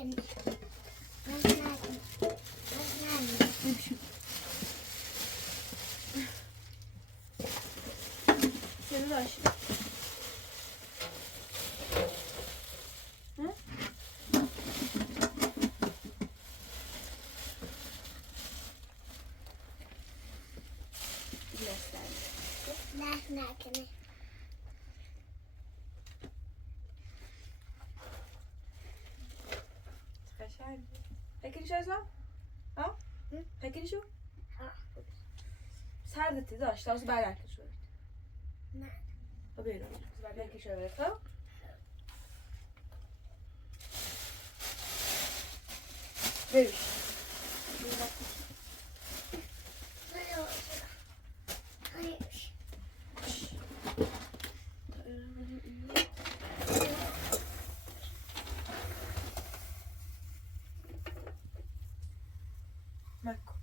Seni de aşağı. Peki شو اسمه؟ ها؟ پکری شو؟ سردته داشت لازم برگرد شو نه خب بیرون بعد پکری شو خب بریش مکو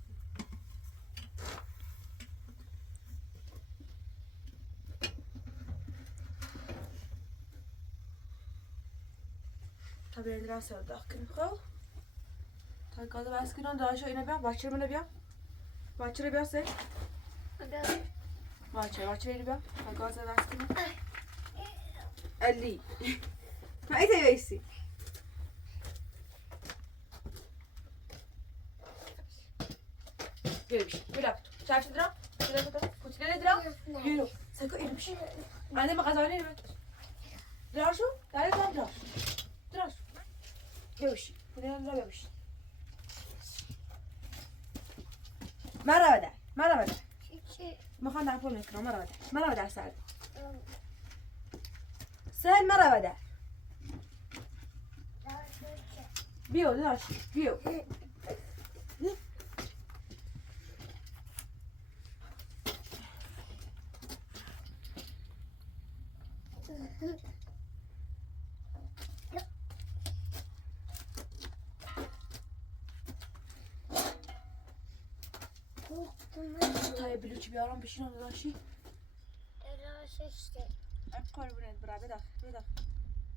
تا بیاید راست رو داخل کنیم خب تا گاز بس کنم داشت اینو بیا بچه رو بیا بچه رو بیا سه بچه رو بیا تا گاز بس کنم علی ما ایت ایسی بيش بيلعب شايف تضرب كنت ليه تضرب يلو سكو يمشي انا ما غزالي دراو شو تعالي دراو يمشي كلنا نضرب يمشي مرة بدا ما خلنا نعرفون نكره مرة بدا سعد سهل مرة بدا بيو لاش بيو طيب بلوچ بیارم بشین داشی راسته قربونت برا بداخل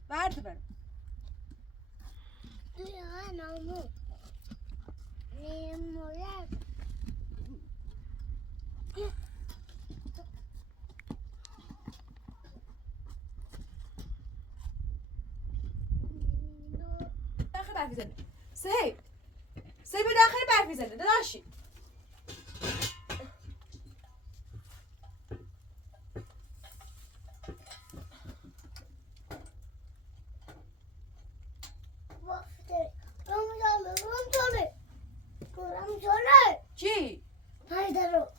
برد برم یا نامو نیمورد داخل برفی زنه سهی به داخل برفی زنه داشی چی؟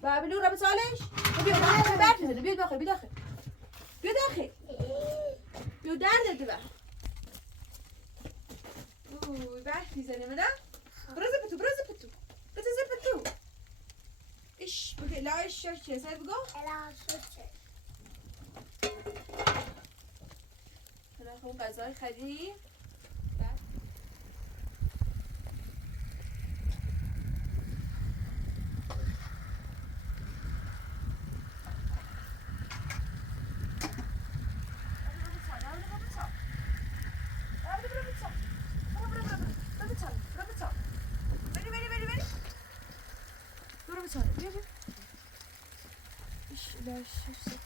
بابلو را بسالش؟ بیا داخل برفی زنه بیا داخل بیا درد بر اوه برفی زنه مدام برو زپتو ايش بقى لا ايش شو سايب بقى لا شوشه هناخد غذای خدی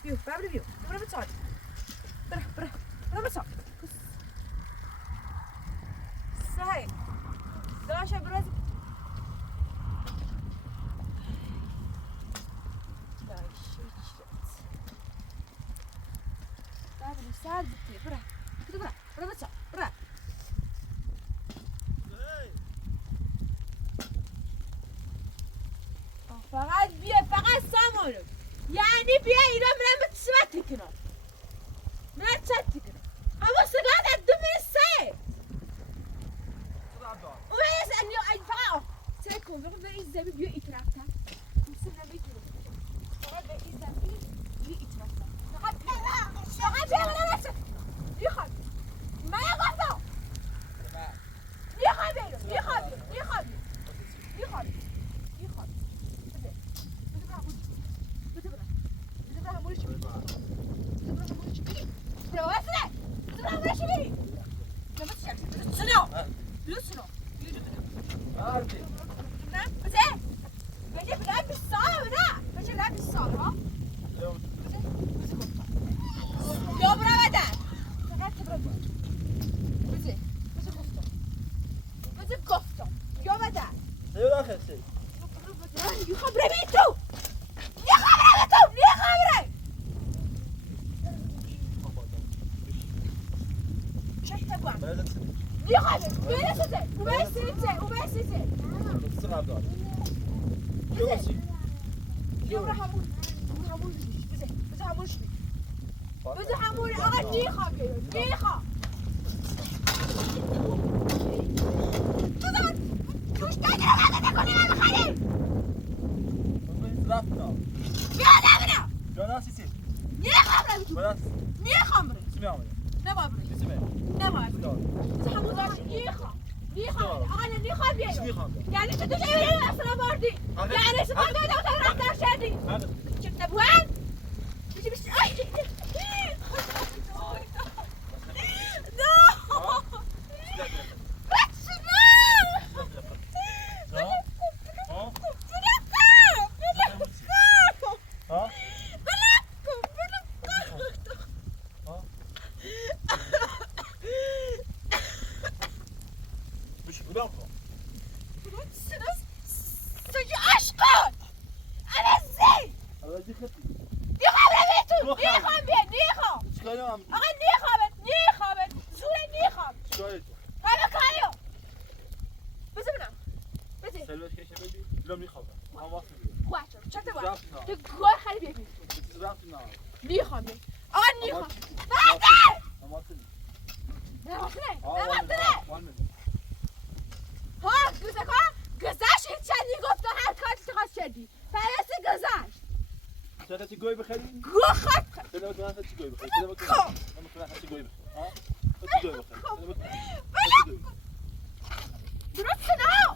بيو بابلو بيو برا بتصعد برا بتصعد سهي داشا براز بابلو سعد برا بتصعد برا فقط بیا فقط سامانو یعنی بیا اینا منم بتسمت کنم من تسمت کنم اما سلالة دمي سه ويس ان يو اي فاو سيكون بيقول لي الزبي بيو اتراكتا مسنا بيجي فقط الزبي بيو اتراكتا فقط بيا ولا نفسك يخاف ما يغفو يخاف بده برا مولش عارفی نه بزه بجه بلای بیستانه بده بجه بلای بیستانه ها بزه گفتم یا برا بدن فقط تبرا بود بزه گفتم یا بدن سیو داخل سی یه خبره بی تو یه خبره بی تو یه خبره چشم بگوام بلد سی یه خبره بیره سیزه او به سیزه سی قبل دار یو باسی یه برا همون بزه همونش بی بزه همون آقا نیخوام بیرون نیخوام تو زن توش دادی رو بده بکنی من بخریم بگویید رفتنا بیا نبینم جانا سی سی نیخوام رو تو بلد نیخوام بره سی می آمده نباید بره سی می نباید بره بزه همون داشت نیخوام آقا نه نیخوام چی بیرون میخوام یعنی تو تو جایی اصلا باردی یعنی شما دو تا رفتار شدی چه نبوهم میشه بشه چی گوی بخری؟ گو خط چرا تو هست چی گوی بخری؟ چرا بکنم؟ من چی گوی بخری؟ ها؟ چی گوی بخری؟ درست نه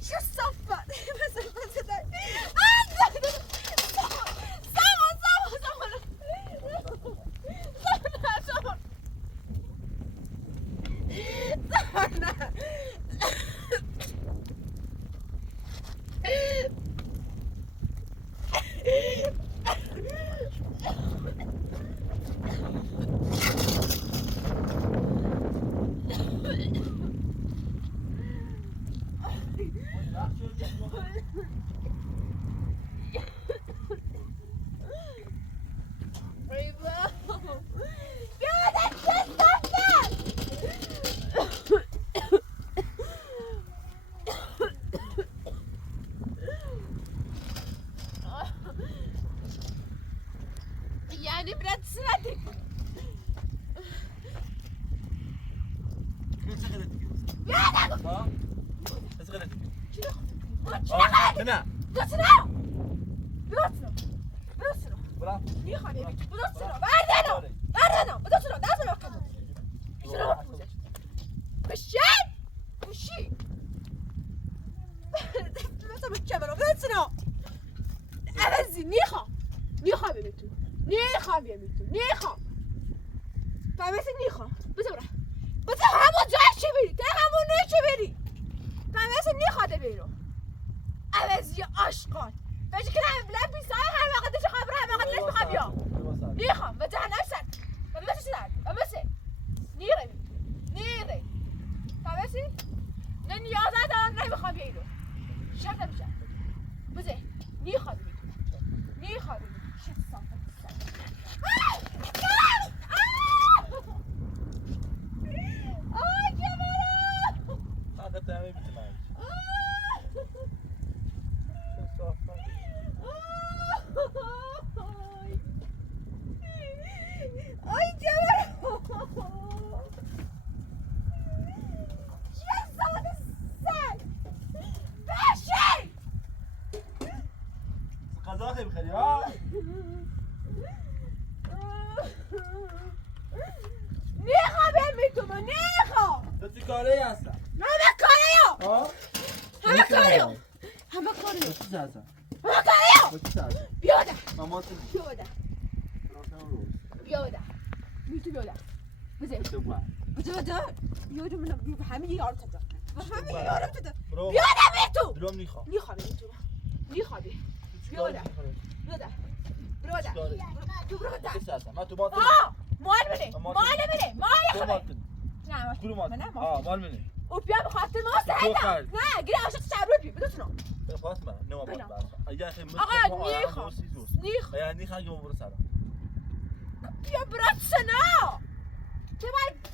چه صفت مثل در یعنی برات سردی ها؟ بس غلطك نه برا عشقان فاش كلام بلا بيصاير هر وقت ايش خبره هر وقت ليش بخبيه نيخم فتح نفسك ما تسال امسي نيري فهمتي لن يازا دار نهي بخبيه له شرط مش بزي نيخم شت صافي هذا تعمل بتمام Ay Cemal! چه ساده سگ! بشی! غذا خیلی بخری ها نیخوام میتونم نیخوام تو چی کاره هستم همه کاریو ها همه کاریو چی هستم همه کاریو چی هستم بیاده ماماتو بیاده میتونی بیاده بزن بزن بیاده من همه یه یارو تجربه بفهمی یارم تو برو بیادم تو دلم نیخوام میخوابی تو میخوابی بیادم بیادم برادر تو برادر کسی هستم من تو مال مال بده مال بده مال تو خبه مال بده نه کلو مال نه مال بده او بیا بخاطر ما سهیدم نه گیره عاشق شبرو بی بدونو به فاطمه نه مال بله. بس اگر خیلی آقا نیخوام نیخوام یا نیخوام که برو سلام بیا برات سنا تو باید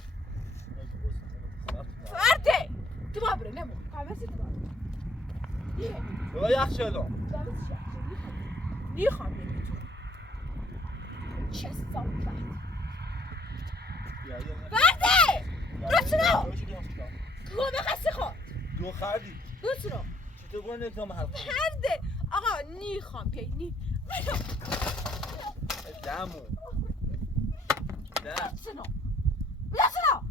فرده تو باید بره نمو قوسی تو باید بابا یخ شلو نیخوام بری تو چه صافت فرده برات سنا گوه بخستی خود دو خردی برات سنا چطور گونه نکنم حرف فرده آقا نیخوام بیایی دمو نه سنا بیا سنا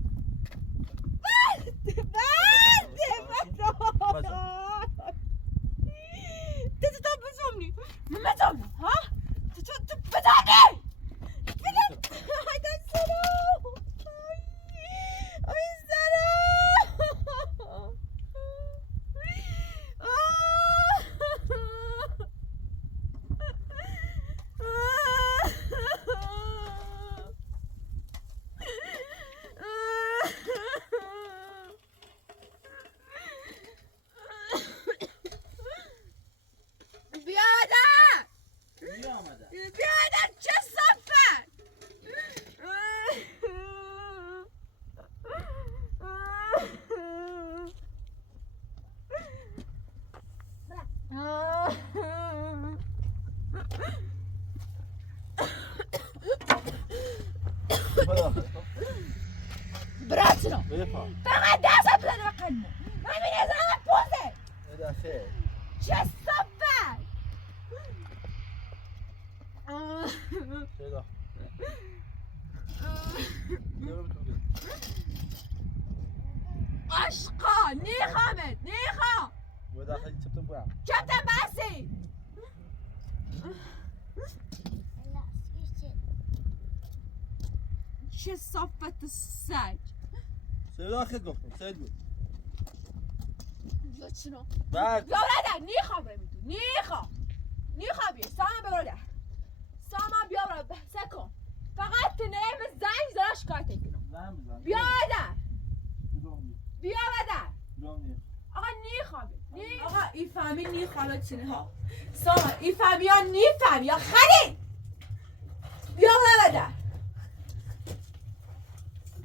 تو بزنی بزنی ها تو بزنی هایده سنا آی سنا بیادر چه صفت براتنو فقط دستم بزنه به قلبه من می‌نزنم به پوزه دفعه چه صفت چرا عشقا نیخوامت نیخوام و داخل چطور بودم کپتن بسی چه صفت سگ سه داخل گفتم سه بود یا چنو بعد یا برادر نیخوام بمیتون نیخوام بیه سامان برادر سامان بیا برادر سکن فقط تو نیم زنگ زنگ شکایت کنم بیا برادر بیا برادر آقا نیخوام آقا این فهمی نیخوام چنه ها سامان این فهمی ها نیفهمی یا خری بیا برادر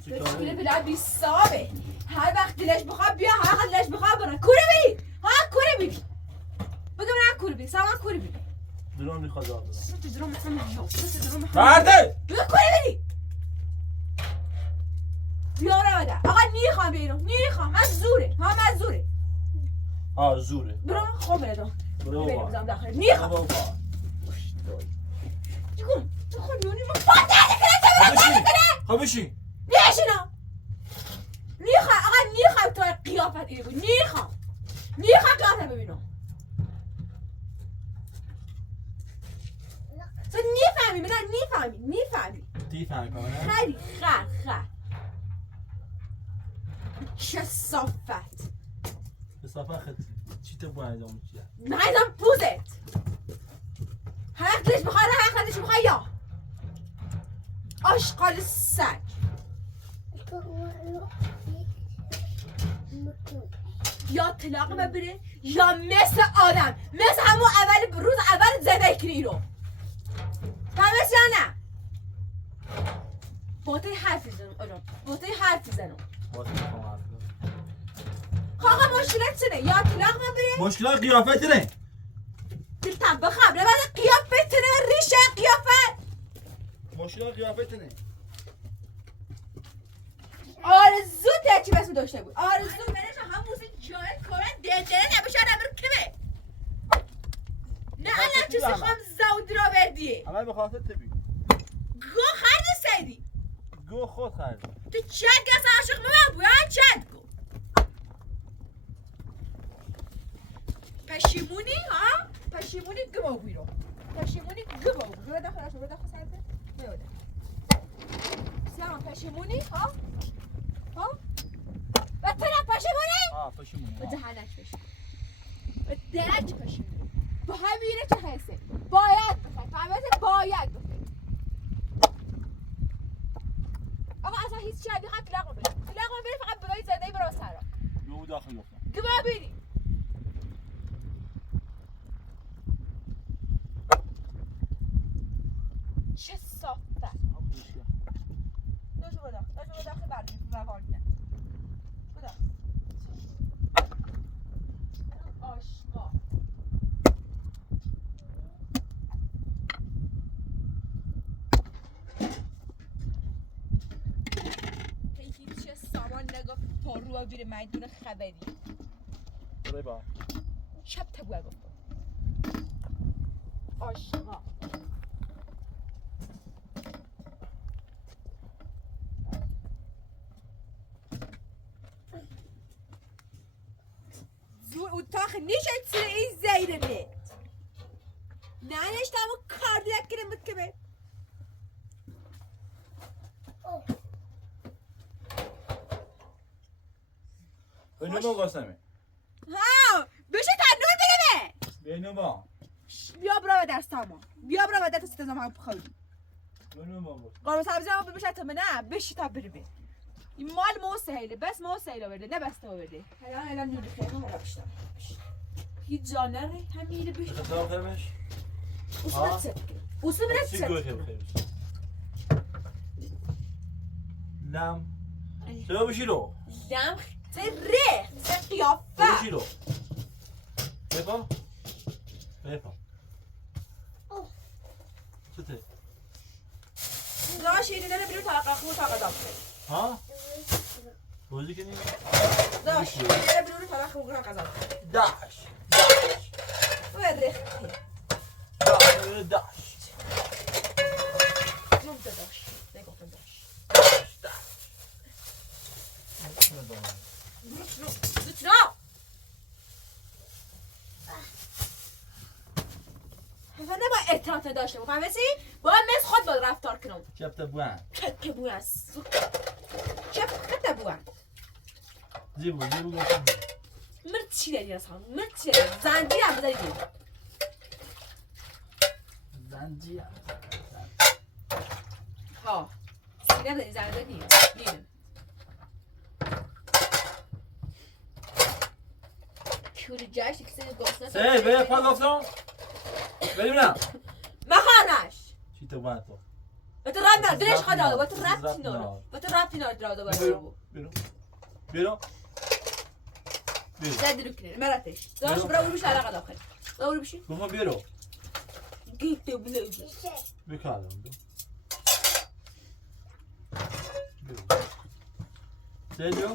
بسکیله بلد بی صابه هر وقت دلش بخواد بیا هر وقت دلش بخواد برن کوره بری ها کوره بری بگم نه کوره بری سامان کوره بری درام میخواد آب تو درام میخوام برده بیا کوره بری بیا برادر آقا نیخوام بیرون نیخوام از زوره زوره برو خوب برو برو بزنم داخل نیخوام تو خود نونی ما خب بشین نیشینا نیخوام آقا نیخوام تو قیافت اینه بود نیخوام قیافت ببینم تو نیفهمی من نیفهمی تیفهم کنه خری خر چه صافت به صفحه خط چی تو باید انجام چیه نایدم پوزت هر وقتش بخواد هر وقتش بخواد یا آشغال سگ یا طلاق ببره یا مثل آدم مثل همون روز اول زندگی رو فهمش یا نه باطل حرفی زنم آقا مشکلت چنه یا طلاق ببره مشکلات قیافت نه دلتم بخم نباید قیافت نه ریشه قیافت مشکلات قیافت نه آرزو چی بسم داشته بود آرزو منش هم موسیقی جای کارن دلدره نباشه نبرو کمه نه الان چیزی خواهم زود را بردیه همه به خاطر تبی گو خرد سیدی گو خود خرد تو چند کس عاشق من باید چند گو پشیمونی ها پشیمونی گو بیرو پشیمونی گو بیرو داخل سرده میوده سیام پشیمونی ها و تو نه پشیمونی به دهنک بشه به درک بشه با همینه چه حسه باید بخیر فهمیده باید بخیر آقا اصلا هیچ چیزی نمیخواد طلاق بده طلاق بده فقط بگوی زندگی برو سرا بگو داخل گفتم گواه بینی چه صافت داشو بدا خیلی بردیم روانیه بدا آشقا هیچ سامان نگفت پارو و بیره میدون خبری برای با شب تبوه گفت آشقا زور اتاق نیشت سر این زیره بید نه نشتم و کار دیگه کرم بود که بید اینو با قاسمه ها بشه تنور بگه به اینو با بیا برا در سامان بیا برا در ست زمان بخوری اینو با قاسم قرمه سبزی هم بشه تا نه بشی تا بری بید این مال مو سهیله بس مو سهیله برده نه بس تو برده الان نوری خیلی حالا بشتم هیچ جانره همینه بشه خسار خیمش اصلا چه اصلا برد چی چه گوی خیمش لم چرا بشیرو لم تره چه قیافه بشیرو بفا بفا چته داش اینو نره بیرون طبقه خوب طبقه دام ها بازی کنی داش اینو نره بیرون طبقه خوب طبقه دام داش و رختی داش جون داش نگفتم داش چرا حسن نباید احترام داشته بکنم مثل باید مثل خود باید رفتار کنم چپ تبوان که بوی است چه بوی زیبو گفتم مرد چی داری اصلا مرد چی داری زنجیر هم بداری گیر زنجیر ها سینه بداری زنجیر نیم کوری جایش کسی گفتن سه به پا گفتم ببینم مخانش چی تبوان تو و تو رب نار دلش خواهد آده و تو ربطی نار و تو ربطی نار دراده بیرو بیرو بیرو زد رو کنه مرتش داشت برا برو بشه علاقه داخل برو بشه گفتم بیرو گیت بلوزی بکالم سیدو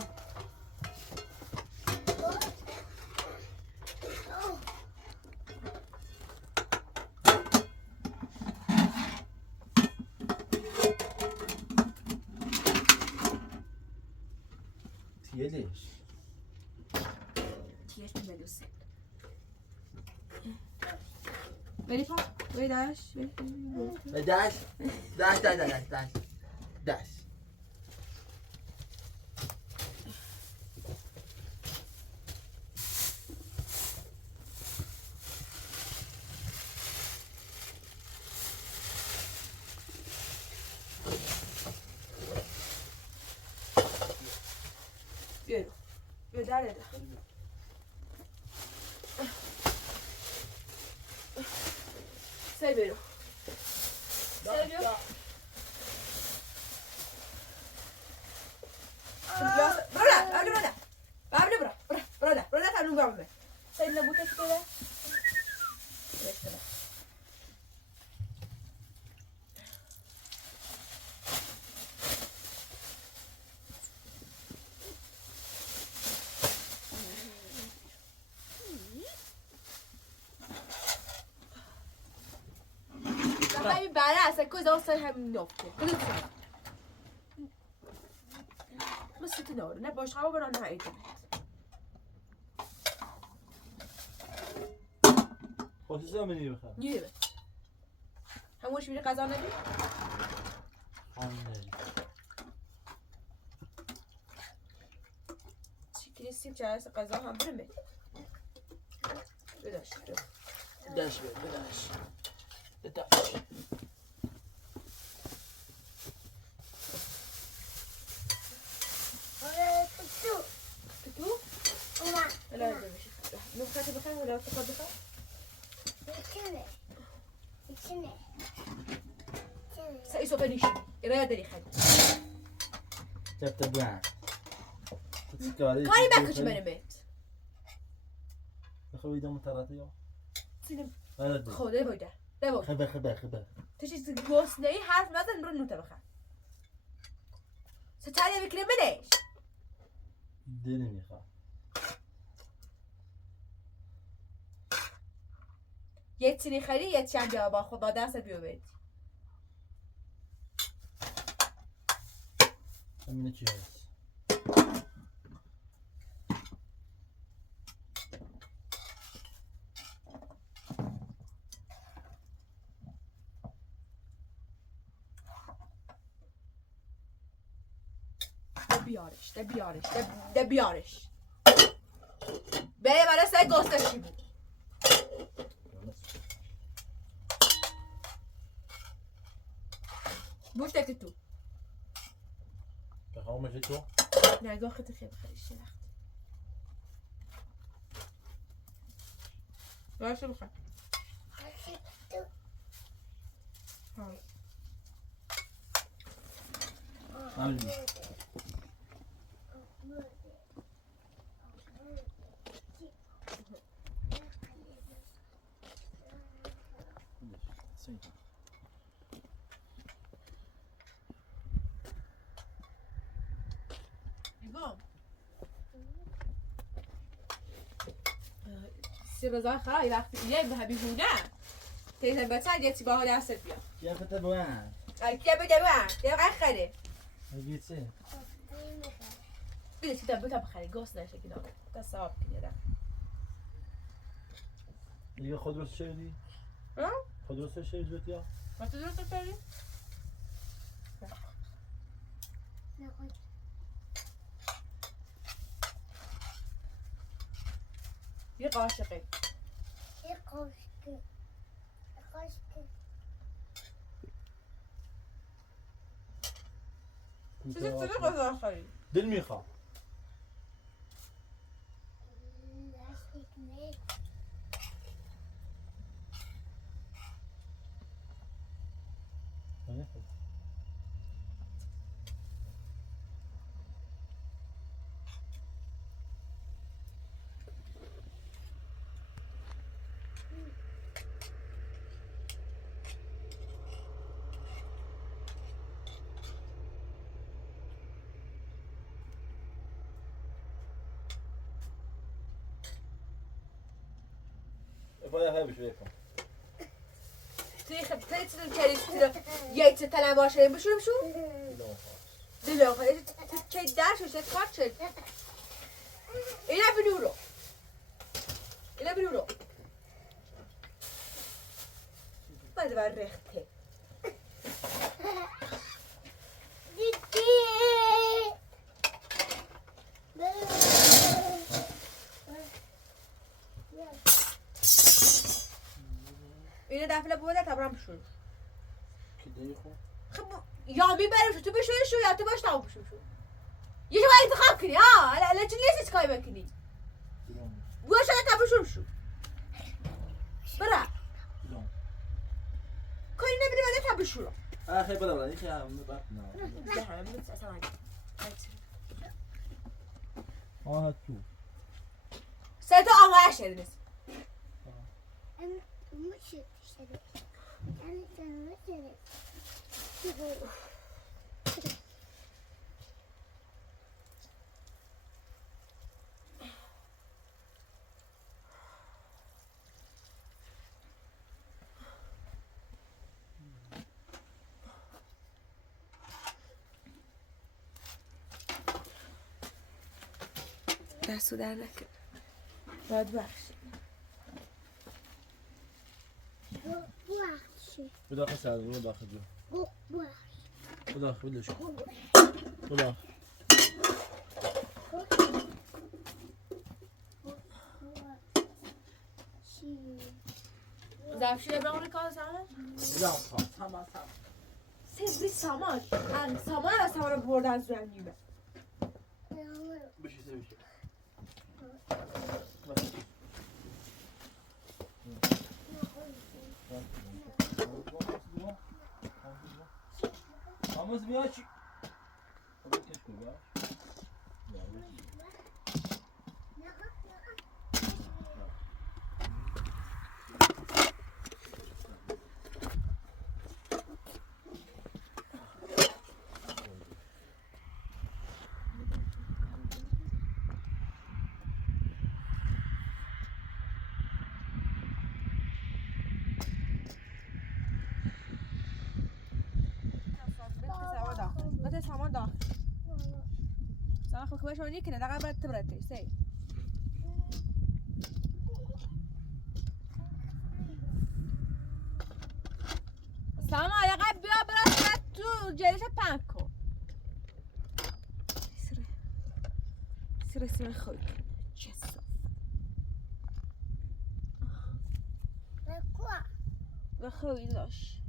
تیلش تیش بلوزی بری پا بری داش داش داش داش داش داش داش بیرو بیرو داره سای بیرو سای بیرو برو تنون بابه سای نبوته که بره همین بره اصلا کجا سر همین نفته بگو سر مثل تو ناره نه باش خواه بران نه ایتونت خوشی زمینی بخواه نیره همونش میره قضا ندی؟ چیکلی سیم چهارس غذا هم برمه بداش بداش بداش تو لا بمشي نبخاتي بخير ولا تقعد بخير سايسو بنيش إرايا داري خالي جبت بوان كاري باكش منمت بخوي دم تراتيو سلم هذا خوده بوده ده خبر تشي تقوس نهي حرف مثلا برنو تبخه ستالي بكري منيش ديني خا يتسني خلي يتشان جوابا خدا دست بیوبید همینه چی هست ده بیارش بره برای سای گستشی بود بوش تکت تو که خواهم مشی تو نگاه خیلی خیلی شلخت باشه بخواه همین رضا خواهی وقتی یه به بیهونه تیزن بچه یه چی با حال دست بیا یا فتا بوان که بده بوان یه قرق خره میگی چه بده چی تا بخری گوست نشه که داره دست آب کنی ده دیگه خود رو شدی؟ خود رو شدی دوت یا؟ ما تو درست کردی؟ یه قاشقه چیزی قضا خرید دل میخوام باید های بشه بکن تیخ تیتون کلیس یه چه تلم باشه بشورم شو دیلو خواهی چه درشو چه کار چه اینا بنورو باید بر رخته اینو دفعه بوده تبرم بشور که دیگه خون خب یا میبرم شو تو بشوری شو یا تو باش تمام بشور شو یه شو انتخاب کنی الان چه لیستی کاری بکنی گوش شده تبرشور شو برا کاری نبیدی باید تبرشور خیلی بلا این که همه بخت نه ده همه بودت اصلا آه تو سه تا آمایش شده نیست دستو در نکن باید بخشی بداخل سعد رو داخل جو بداخل بداش بداخل زفشیر بمونه کار سامان یا سامان سبری سامان سامان از سامان رو بردن زن نیمه بشه بشه Vamos ver aqui. Vamos ver aqui, vai. بده سامان داخل سامان خب کمش اونی کنه دقیقا باید تبرده سی سامان دقیقا بیا برد تو جلیش پنک کن سره خوی چه صاف و خوی داشت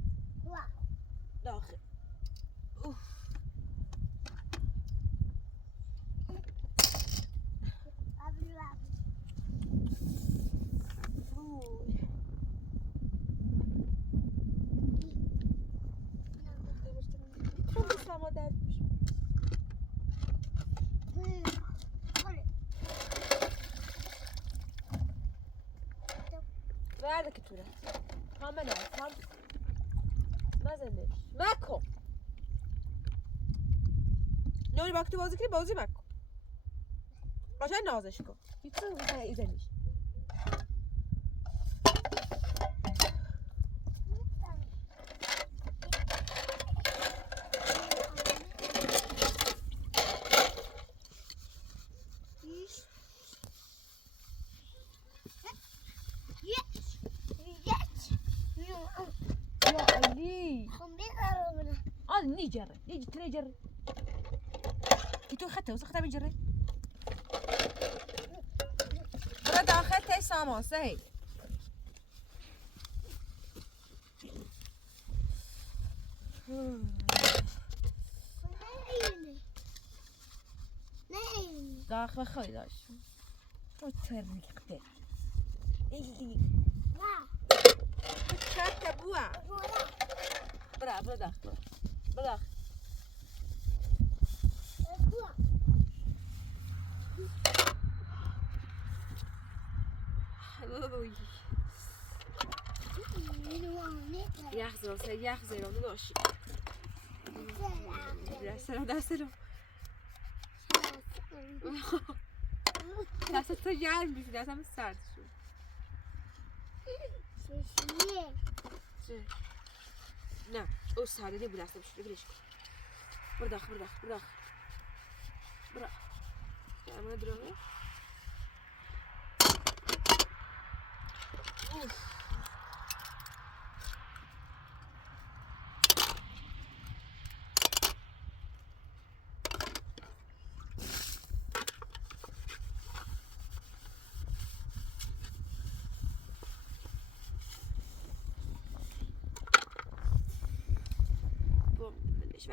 داخل Nerede ki Tura? Hemen al. Tam. Mazende. Mako. نوری وقتی بازی کنی بازی مکن قشنگ نازش کن هیچ چیزی ایزنیش نيجري نيجي تري جري كيتو خدتها وسختها بنجري برا داخلتها سامان سهل داخل خوي داش وترني قتل اللي كاتب بوا برا داخل بلا يحزر onu da şey. Dersene. Derse gelmiş, derse mi sert şu? Ne? O sade değil bu derse bir şey. Bırak. Ya bana duruyor. Uf.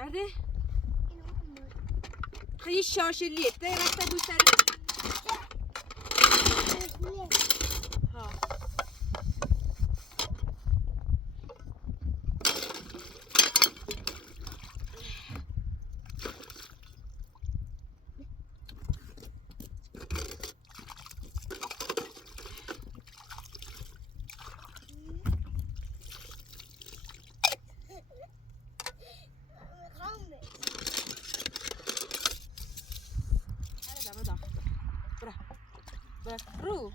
Verdi. خیلی شاشلیه ده وقتا گوش داره ها Ru.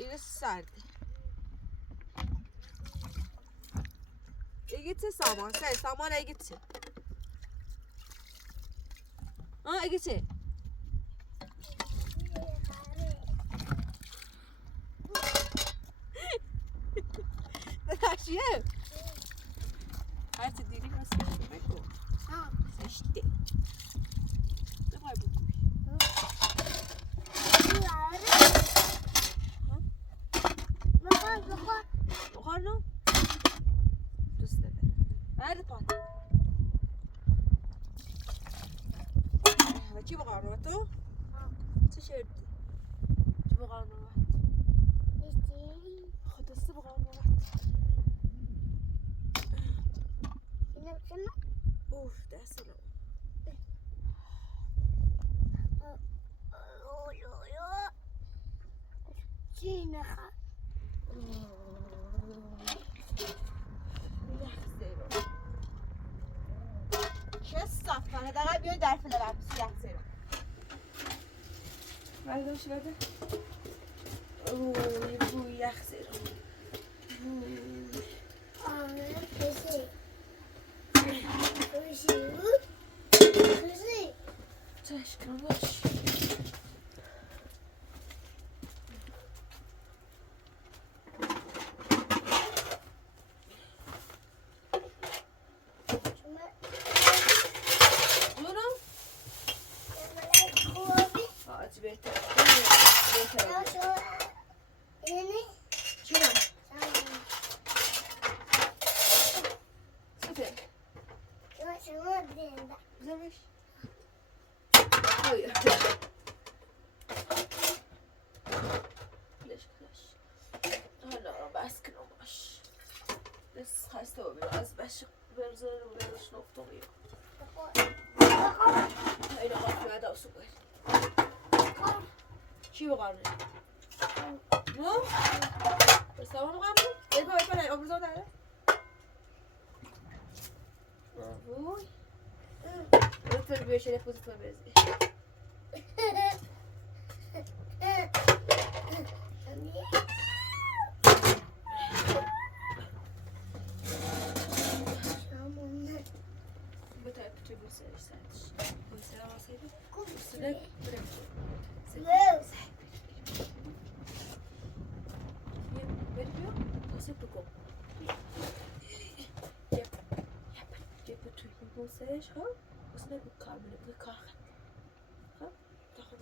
İyi sardı. İyi gitsin saman. Sen saman iyi gitsin. Ha iyi gitsin. Ne taşıyor? Her şey dili nasıl demek o? Ha. İşte. Ne var bu? الصبغة مرات. اوف ده سلام. چه صافانه دقیقا بیاید در فیلم برمیسی یخزیرم برداشت بده اوه بوی یخزیرم چشکم باش زمش hayır ليش كلاش هلا باسكن وماش بس خاصة biraz بشق برزر وبرش نفطومي هاي نقاط بعد أسبوع شو بقارن مو بس هو مقارن يبغى هاي أبرزه تعالى مابوي رتب بيشيل يفوز تبرزي بتاعك تجيب سير ساتش والسلام عليكم السلام بريو وسيبكم جيب تجيب بوساش ها وسنا بكامل بكاخ ها تاخذ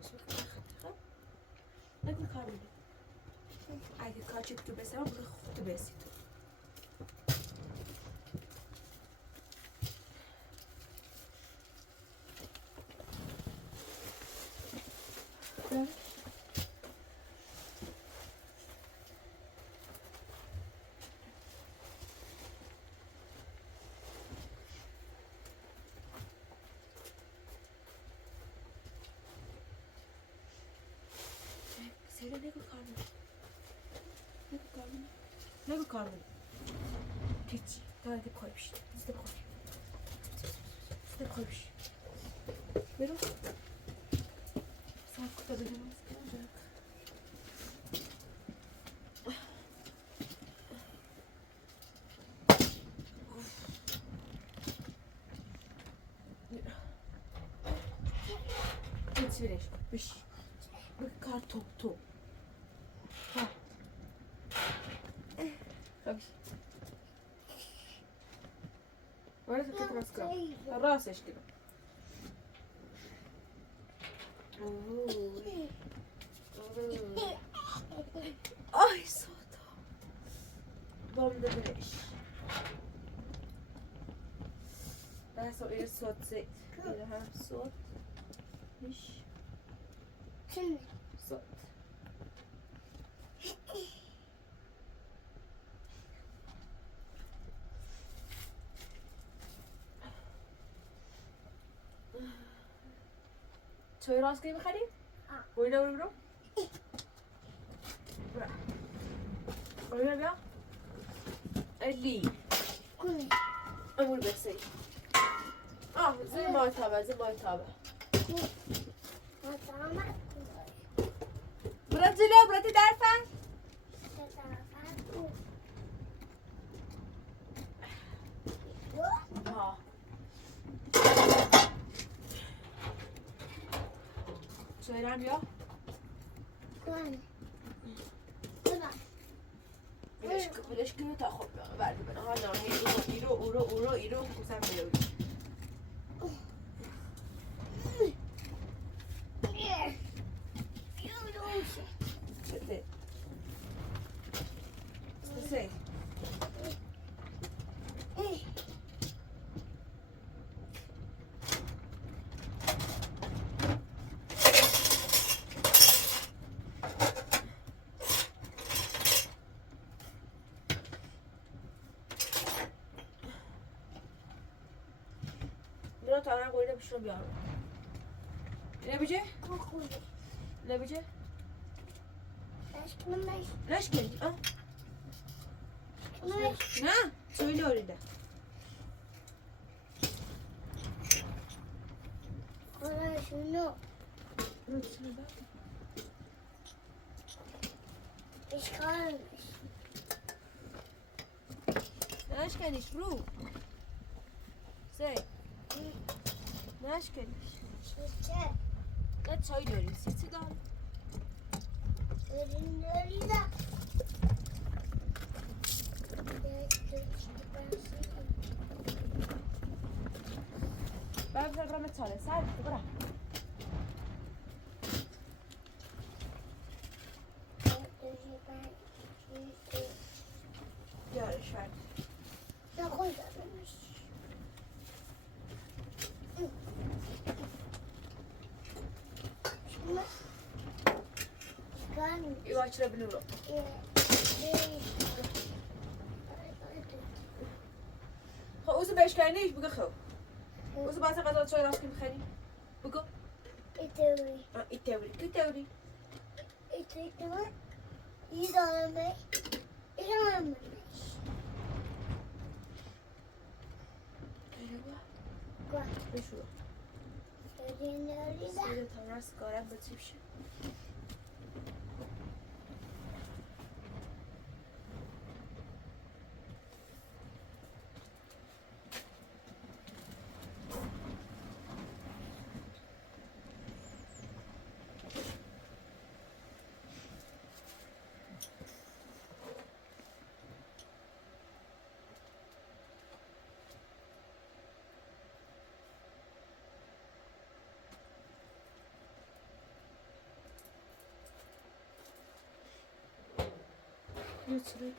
وسنا بكاخ ها نقول كامل عادي كاتشب تبسم بخ تبسي Söyle ne bu karnı? Ne bu karnı? Ne bu karnı? Geç. Daha da koymuş. Biz de koy. Biz de koymuş. Ver o. Sağ kutuda dönmemiz olacak. Geç verir. Beş. Kar top. Ha. خبش. ولا تفكر ماسكة. راسش كده. Ay صوته. ضمن بريش. ده صوت إيه صوت زيت. إذا ها صوت. إيش. صوت. شوي راسك بخلي؟ وين برو؟ وين بيا؟ اللي أقول بس زي ما يتابع براتي تعرفه؟ ها شو يلعب يا؟ بلاش كده تاخد بعد ما انا يروح وسام Say. تا قویده بشون بیارم نه بجه؟ کوکوی نه بجه؟ aşkım beş ليش كنت؟ اه beş نعم سوي لي ورده ona şunu çıkarmış ليش كنت رو؟ سي ليش كنت؟ şişe لا تسوي لي ورده سيتي قال ürünleri de بعد برنامج ساله سعد برا يا رشاد ne koyarmış şunu çıkarmış يواجه بنورو خب اوزو بهش کنیش بگو خب اوزو باید غذا چای راست که میخری بگو İtemi. این تئوری کی تئوری İtemi. İyi dönmek. İyi dönmek. Bak. بشو Ürünleri de سیده تمرین سکارم بطریب شه Lütfen.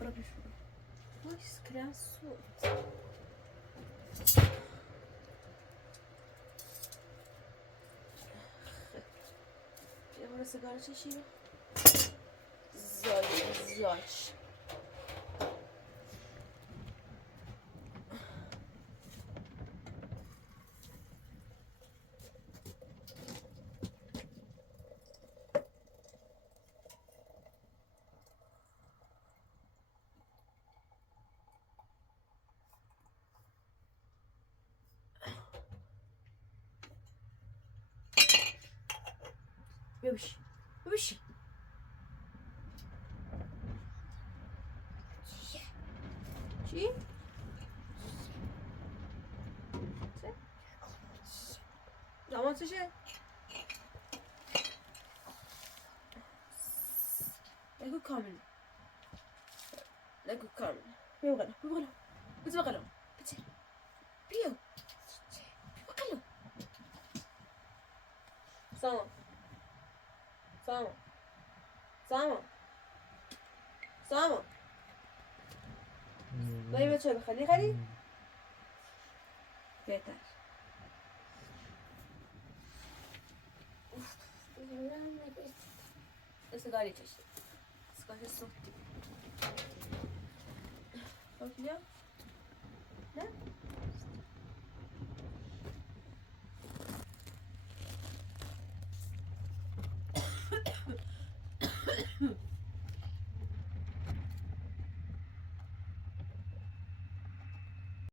Proprio sciuro. Poi si crea solo. Vediamo la sigara Cecina. Zoic. بمشي بمشي شي عملت شي لقوا كامل لقوا كامل بيبغلو بيبغلو بتبغلو بيو بيبغلو سلام سلام سلام سلام بریم چه بخری خری بهتر سیگاری کشید سیگاری سوختی خب بیا نه